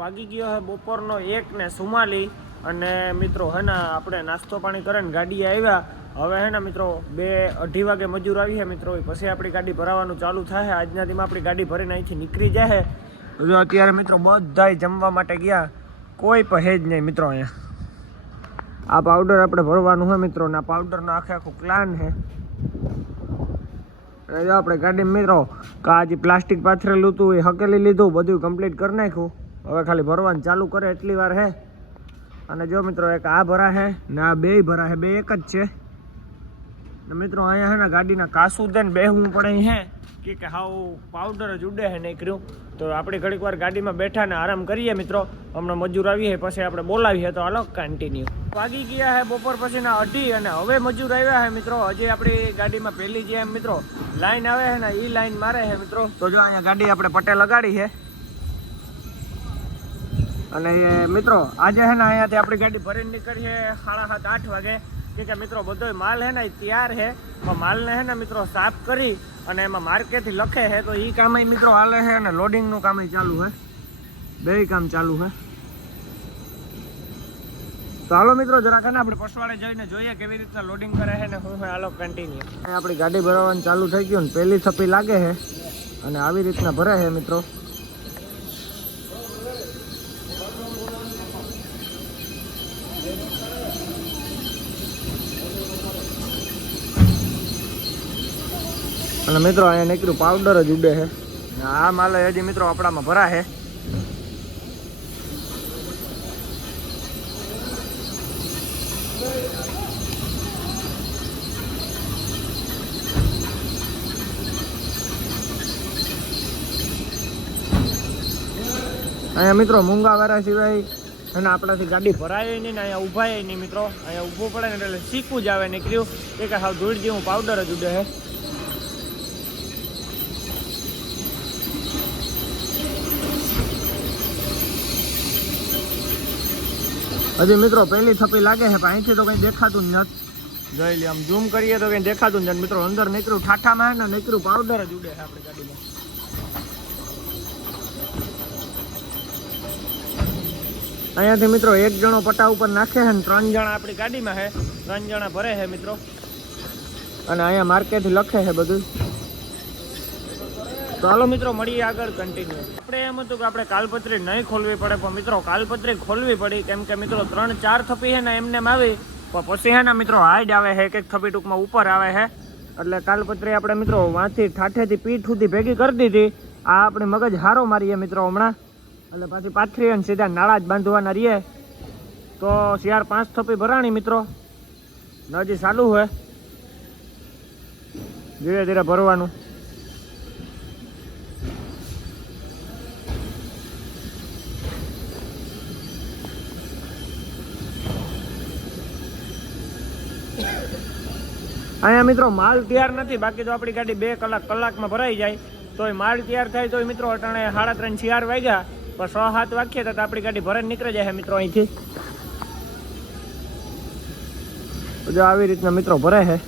વાગી ગયો હે બપોરનો 1:44 અને મિત્રો હે ને આપણે નાસ્તો પાણી કરીને ગાડીએ આવ્યા. હવે હે ને મિત્રો 2-2:30 વાગે મજૂર આવી છે મિત્રો, પછી આપણી ગાડી ભરાવાનું ચાલુ થાય. આજના દીમાં આપણી ગાડી ભરીને અહીંથી નીકળી જાય. જો અત્યારે મિત્રો બધાય જમવા માટે ગયા, કોઈ પણ હેજ નહીં મિત્રો. અહીંયા આ પાવડર આપણે ભરવાનું છે મિત્રો, ને આ પાવડરનો આખું પ્લાન છે. અને જો આપણે ગાડી મિત્રો કાજી પ્લાસ્ટિક પાથરેલું હતું એ હકેલી લીધું, બધું કમ્પ્લીટ કરી નાખ્યું. હવે ખાલી ભરવાનું ચાલુ કરે એટલી વાર હે. અને જો મિત્રો એક આ ભરા હે ને આ બે ભરા હે, બે એક જ છે. ને મિત્રો અહીંયા હે ને ગાડીના કાસું દે ને બેહવું પડે હે કે હાવ પાવડર જ ઉડે હે નહીં કર્યું. તો આપણે ઘડીક વાર ગાડીમાં બેઠા ને આરામ કરીએ મિત્રો. હમણાં મજૂર આવીએ પછી આપણે બોલાવીએ. તો હાલો કન્ટિન્યુ. વાગી ગયા હે બપોર પછીના 2:30 અને હવે મજૂર આવ્યા હે મિત્રો. હજી આપણી ગાડીમાં પહેલી જે મિત્રો લાઈન આવે છે ને એ લાઈન મારે છે મિત્રો. તો જો અહીંયા ગાડી આપણે પટ્ટે લગાડી છે. અને મિત્રો આજે હે ને અહીંયાથી આપણી ગાડી ભરીને નીકળીએ 7:30-8 વાગે. કે મિત્રો બધો માલ હે ને તૈયાર છે, પણ માલને હે ને મિત્રો સાફ કરી અને એમાં માર્કેટથી લખે છે. તો એ કામ મિત્રો હાલે છે અને લોડિંગનું કામ ચાલુ છે, બે કામ ચાલુ છે. તો હાલો મિત્રો જરાક ને આપણે પસવાડે જઈને જોઈએ કેવી રીતના લોડિંગ કરે છે ને હું હાલો કન્ટિન્યુ. આપણી ગાડી ભરવાનું ચાલુ થઈ ગયું ને પહેલી થપ્પી લાગે છે અને આવી રીતના ભરે છે મિત્રો. અને મિત્રો અહીંયા નીકળ્યું પાવડર જ ઉડે છે. આ માલ હજી મિત્રો આપણામાં ભરા છે. અહીંયા મિત્રો મૂંગા વાળા સિવાય અને આપણાથી ગાડી ભરાય નહીં ને અહીંયા ઊભાય નહીં મિત્રો. અહીંયા ઊભું પડે ને એટલે શીખવું જ આવે. નીકળ્યું કે હાવ ધૂળ જેવું પાવડર જ ઉડે છે. હજી મિત્રો પહેલી થપ્પી લાગે છે, પણ અહીંથી તો કંઈ દેખાતું જ નથી. જોઈ લે આમ ઝૂમ કરીએ તો કંઈ દેખાતું જ નથી મિત્રો. અંદર નીકળ્યું ઠાઠામાં ને નીકળ્યું પાવડર જ ઉડે છે આપણી ગાડીમાં. અહીંયાથી મિત્રો એક જણો પટ્ટા ઉપર નાખે છે ને 3 જણા આપણી ગાડીમાં છે, 3 જણા ભરે છે મિત્રો. અને અહીંયા માર્કેટથી લખે છે બધું. તો હાલો મિત્રો મળીએ આગળ કન્ટિન્યુ. આપણે એમ હતું કે આપણે કાલપત્રી નહીં ખોલવી પડે, પણ મિત્રો કાલપત્રી ખોલવી પડી. કેમ કે મિત્રો 3-4 થપ્પી છે ને એમને આવી, પણ પછી હે ને મિત્રો હાઈડ આવે છે, એક થપ્પી ટૂંકમાં ઉપર આવે છે. એટલે કાલપત્રી આપણે મિત્રો વાંથી ઠાઠેથી પીઠ સુધી ભેગી કરી દીધી. આ આપણે મગજ હારો મારીએ મિત્રો હમણાં. એટલે પાછી પાથરી અને સીધા નાળા જ બાંધવાના રહીએ. તો 4-5 થપ્પી ભરાણી મિત્રો. હજી ચાલુ હોય, ધીરે ધીરે ભરવાનું. અહીંયા મિત્રો માલ તૈયાર નથી, બાકી તો આપણી ગાડી 2 કલાકમાં ભરાઈ જાય. તો એ માલ તૈયાર થાય તો મિત્રો અટાણે 3:30-4 વાગ્યા, પણ 6-7 વાગ્યે તો આપણી ગાડી ભરાઈને નીકળી જાય મિત્રો અહીંથી. જો આવી રીતના મિત્રો ભરે છે.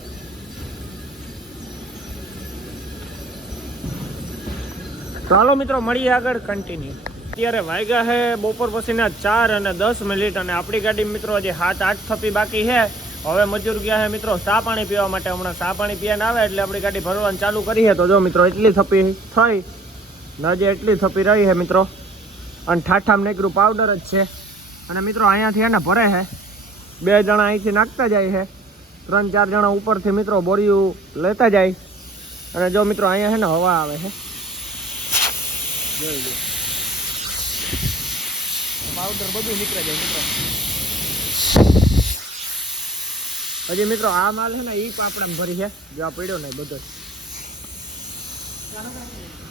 ચાલો મિત્રો મળીએ આગળ કન્ટિન્યુ. અત્યારે વાગ્યા છે બપોર પછીના 4:10 અને આપણી ગાડી મિત્રો હજી 7-8 થપ્પી બાકી છે. હવે મજૂર ગયા છે મિત્રો ચા પાણી પીવા માટે. હમણાં ચા પાણી પીવાને આવે એટલે આપણી ગાડી ભરવાનું ચાલુ કરીએ. તો જો મિત્રો એટલી થપ્પી થઈ ને હજી એટલી થપ્પી રહી છે મિત્રો. અને ઠાઠામાં નીકળ્યું પાવડર જ છે. અને મિત્રો અહીંયાથી એને ભરે છે, 2 જણા અહીંથી નાખતા જાય છે, 3-4 જણા ઉપરથી મિત્રો બોરિયું લેતા જાય. અને જો મિત્રો અહીંયા છે ને હવા આવે છે, જોઈ લો પાવડર બધું નીકળે જાય મિત્રો. હજી મિત્રો આ માલ છે ને એ આપણે ભરી છે, જો આ પડ્યો ને બધો.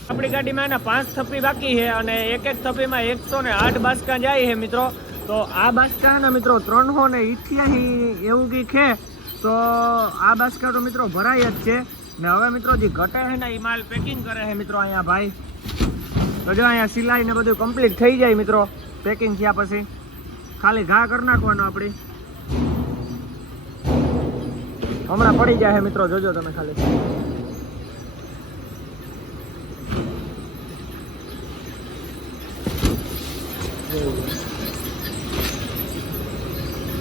આપણી ગાડીમાં એને 5 થપ્પી બાકી છે અને એક થપ્પીમાં 108 બાસકા જાય છે મિત્રો. તો આ બાસકા ને મિત્રો 388 એવું કંઈક છે. તો આ બાસકા તો મિત્રો ભરાય જ છે. ને હવે મિત્રો જે ઘટે છે ને એ માલ પેકિંગ કરે છે મિત્રો અહીંયા ભાઈ. તો જો અહીંયા સિલાઈ ને બધું કમ્પ્લીટ થઈ જાય મિત્રો. પેકિંગ થયા પછી ખાલી ઘા કરી નાખવાનો આપણી. હમણાં પડી જાય મિત્રો, જોજો તમે ખાલી.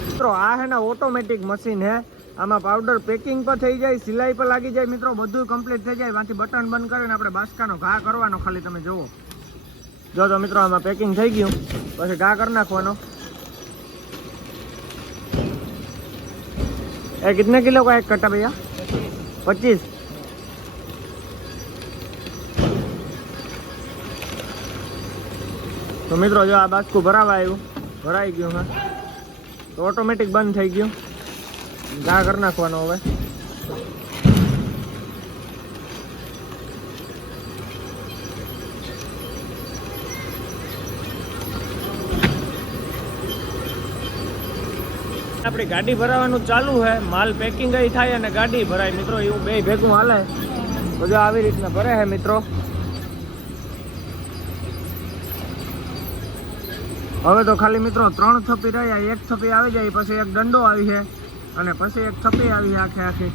મિત્રો આ હે ને ઓટોમેટિક મશીન હે, આમાં પાવડર પેકિંગ પર થઈ જાય, સિલાઈ પર લાગી જાય મિત્રો, બધું કમ્પ્લીટ થઈ જાય. માંથી બટન બંધ કરીને આપણે બાસકાનો ઘા કરવાનો, ખાલી તમે જુઓ. જો તો મિત્રો આમાં પેકિંગ થઈ ગયું, પછી ઘા કરી નાખવાનો. એ कितने किलो का एक कट्टा भैया? 25. તો મિત્રો જો આ બાસકું ભરાવા આવ્યું, ભરાઈ ગયું હા, તો ઓટોમેટિક બંધ થઈ ગયું. ઘા કરી નાખવાનો હવે. આપણી ગાડી ભરાવાનું ચાલુ છે, માલ પેકિંગ થાય અને ગાડી ભરાય મિત્રો, એવું બે ભેગું હાલે. તો જો આવી રીતના ભરે છે મિત્રો. હવે તો ખાલી મિત્રો 3 થપ્પી રહ્યા, એક થપ્પી આવી જાય, પછી એક દંડો આવી છે અને પછી એક થપ્પી આવી છે આખે આખી.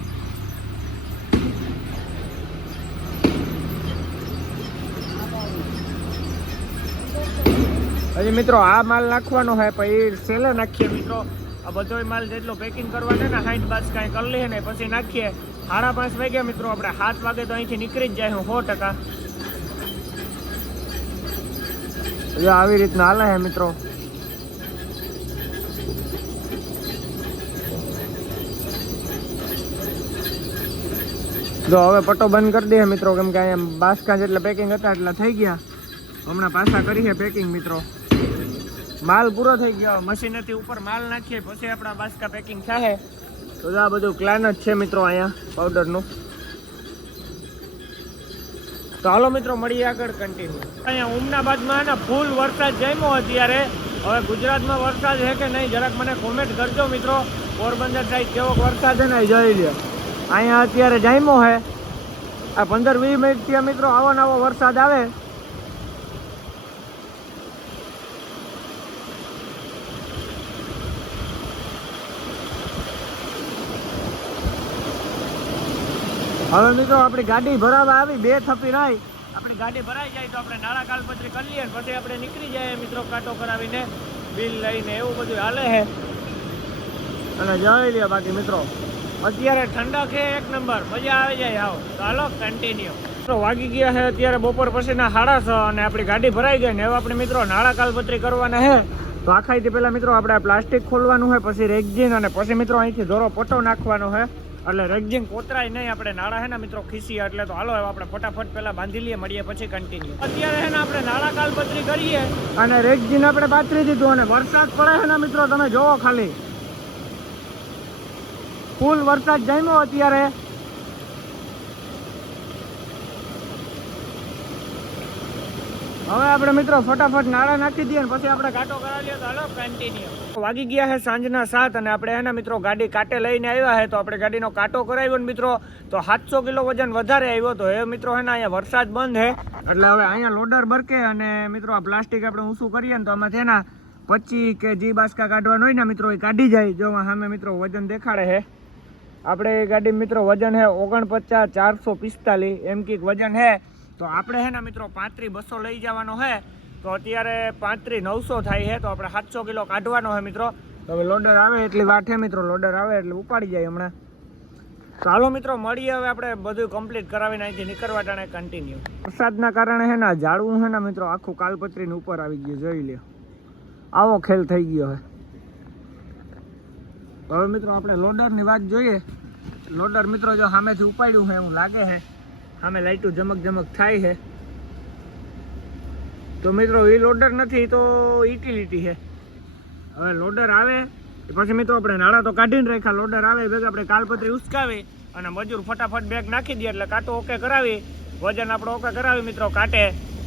હજી મિત્રો આ માલ નાખવાનો છે, પછી સેલે નાખીએ મિત્રો. આ બધો માલ જેટલો પેકિંગ કરવાનો ને 60 બાસ કાંઈ કરી લઈએ ને પછી નાખીએ. 5:30 વાગ્યા મિત્રો, આપણે 7 વાગે તો અહીંથી નીકળી જ જાય 100%. જો આવી રીતના હાલે છે મિત્રો. જો હવે પટ્ટો બંધ કરી દે મિત્રો, કેમ કે અહીંયા બાસકા જેટલા પેકિંગ હતા એટલા થઈ ગયા. હમણાં પાછા કરીએ પેકિંગ મિત્રો. માલ પૂરો થઈ ગયો, મશીનેથી ઉપર માલ નાખીએ પછી આપણા બાસકા પેકિંગ થાય. તો આ બધું ક્લાન જ છે મિત્રો અહીંયા પાવડરનું. તો હાલો મિત્રો મળીએ આગળ કન્ટિન્યુ. અહીંયા ઉમનાબાદમાં ને ફૂલ વરસાદ જામ્યો અત્યારે. હવે ગુજરાતમાં વરસાદ છે કે નહીં જરાક મને કોમેન્ટ કરજો મિત્રો. પોરબંદર સાઈડ કેવો વરસાદ છે ને જોઈ લ્યો. અહીંયા અત્યારે જામ્યો છે. આ 15-20 મિનિટથી મિત્રો આવો નવો વરસાદ આવે. હવે મિત્રો આપણી ગાડી ભરાવા આવી, 2 થપ્પી રહી. આપણી ગાડી ભરાઈ જાય તો આપણે નાળા કાલપત્રી કરી લઈએ, પછી આપણે નીકળી જાય મિત્રો કાંટો કરાવીને, બિલ લઈને, એવું બધું હાલે છે. અને જોઈ લ્યો બાકી મિત્રો અત્યારે ઠંડક છે એક નંબર, મજા આવી જાય. આવો તો હાલો કન્ટિન્યુ. મિત્રો વાગી ગયા છે અત્યારે બપોર પછીના 6:30 અને આપણી ગાડી ભરાઈ ગઈ ને હવે આપણે મિત્રો નાળા કાલપત્રી કરવાના છે. તો આખાઈથી પહેલાં મિત્રો આપણે પ્લાસ્ટિક ખોલવાનું છે, પછી રેગઝીન અને પછી મિત્રો અહીંથી દોરો પટ્ટો નાખવાનો છે, એટલે રેગઝીન કોતરાય નહીં. આપણે નાળા હે ને મિત્રો ખીસીએ એટલે. તો હાલો આપણે ફટાફટ પહેલા બાંધી લઈએ, મળીએ પછી કન્ટિન્યુ. અત્યારે હે ને આપણે નાળા કાલપત્રી કરીએ અને રેગઝીન આપણે પાથરી દીધું અને વરસાદ પડે છે ને મિત્રો, તમે જોવો ખાલી ફૂલ વરસાદ જામ્યો અત્યારે. હવે આપણે મિત્રો ફટાફટ નાળા નાખી દઈએ ને પછી આપણે કાંટો કરાવીએ. તો હાલો કન્ટિન્યુ. વાગી ગયા છે સાંજના 7 અને આપણે એના મિત્રો ગાડી કાંટે લઈને આવ્યા છે. તો આપણે ગાડીનો કાંટો કરાવ્યો ને મિત્રો, તો 700 કિલો વજન વધારે આવ્યો. તો એ મિત્રો છે ને અહીંયા વરસાદ બંધ છે એટલે હવે અહીંયા લોડર બરકે અને મિત્રો આ પ્લાસ્ટિક આપણે ઊંચું કરીએ ને તો આમાં તેના 25 કે જી બાસકા કાઢવાનું હોય ને મિત્રો એ કાઢી જાય. જો સામે મિત્રો વજન દેખાડે છે. આપણે ગાડી મિત્રો વજન છે 49,445 એમ કંઈક વજન છે. તો આપણે છે ને મિત્રો 35,200 લઈ જવાનો છે. તો અત્યારે 35,900 થાય છે. તો આપણે 700 કિલો કાઢવાનો છે મિત્રો. તો હવે લોડર આવે એટલી વાત છે મિત્રો, લોડર આવે એટલે ઉપાડી જાય હમણાં. ચાલો મિત્રો મળીએ હવે આપણે બધું કમ્પ્લીટ કરાવીને અહીંથી નીકળવા ટાણે કન્ટિન્યુ. વરસાદના કારણે છે ને ઝાડવું છે ને મિત્રો આખું કાલપત્રીને ઉપર આવી ગયું, જોઈ લ્યો. આવો ખેલ થઈ ગયો છે. હવે મિત્રો આપણે લોડરની વાત જોઈએ. લોડર મિત્રો જો સામેથી ઉપાડ્યું છે એવું લાગે છે, સામે લાઈટું ઝમક થાય છે. તો મિત્રો એ લોડર નથી તો યુટિલિટી છે. હવે લોડર આવે પછી મિત્રો આપણે નાળા તો કાઢીને રાખ્યા, લોડર આવે ભેગા આપણે કાલપત્રી ઉસકાવી અને મજૂર ફટાફટ બેગ નાખી દઈએ એટલે કાંટો ઓકે કરાવી, વજન આપણે ઓકે કરાવી મિત્રો કાંટે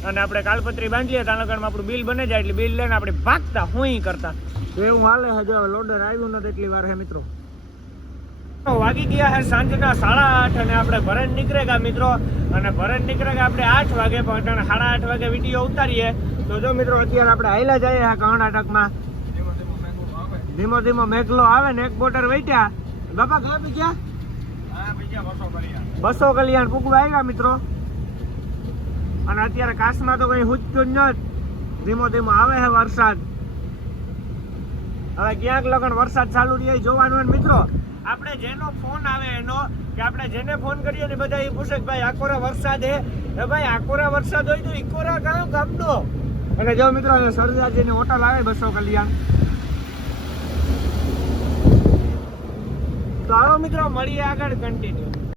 અને આપણે કાલપત્રી બાંધીએ તાણગણમાં આપણું બિલ બને જાય એટલે બિલ લઈને આપણે ભાગતા હુંય કરતા. તો એવું હાલે છે. જો લોડર આવ્યું નથી એટલી વાર છે મિત્રો. વાગી ગયા છે સાંજના 8:30 અને આપણે ભરણ નીકળેગા મિત્રો. અને ભરણ નીકળેગા આપણે 8 વાગે, પણ 8:30 વાગે વિડીયો ઉતારીએ. તો જો મિત્રો અત્યારે આપણે હાઈલા જઈએ કર્ણાટકમાં. ધીમો ધીમો મેઘલો આવે ને 1 બોટર વેચ્યા. બાપા ક્યાં બીજા 200 કલ્યાણ પૂગવા આવ્યા મિત્રો. અને અત્યારે કાશમાં તો કઈ હુજતું જ નથી, ધીમો ધીમો આવે છે વરસાદ. હવે ક્યાંક લગન વરસાદ ચાલુ રહે જોવાનું હોય ને મિત્રો. આપણે જેનો ફોન આવે એનો કે આપણે જેને ફોન કરીએ ને બધા એ પૂછે કે ભાઈ આકોરા વરસાદ હે. ભાઈ આકોરા વરસાદ હોય તો ઇકોરા ગામનો. અને જો મિત્રો સરદારજીની હોટલ આવે 200 કલ્યાણ. તો આવો મિત્રો મળીએ આગળ કન્ટિન્યુ.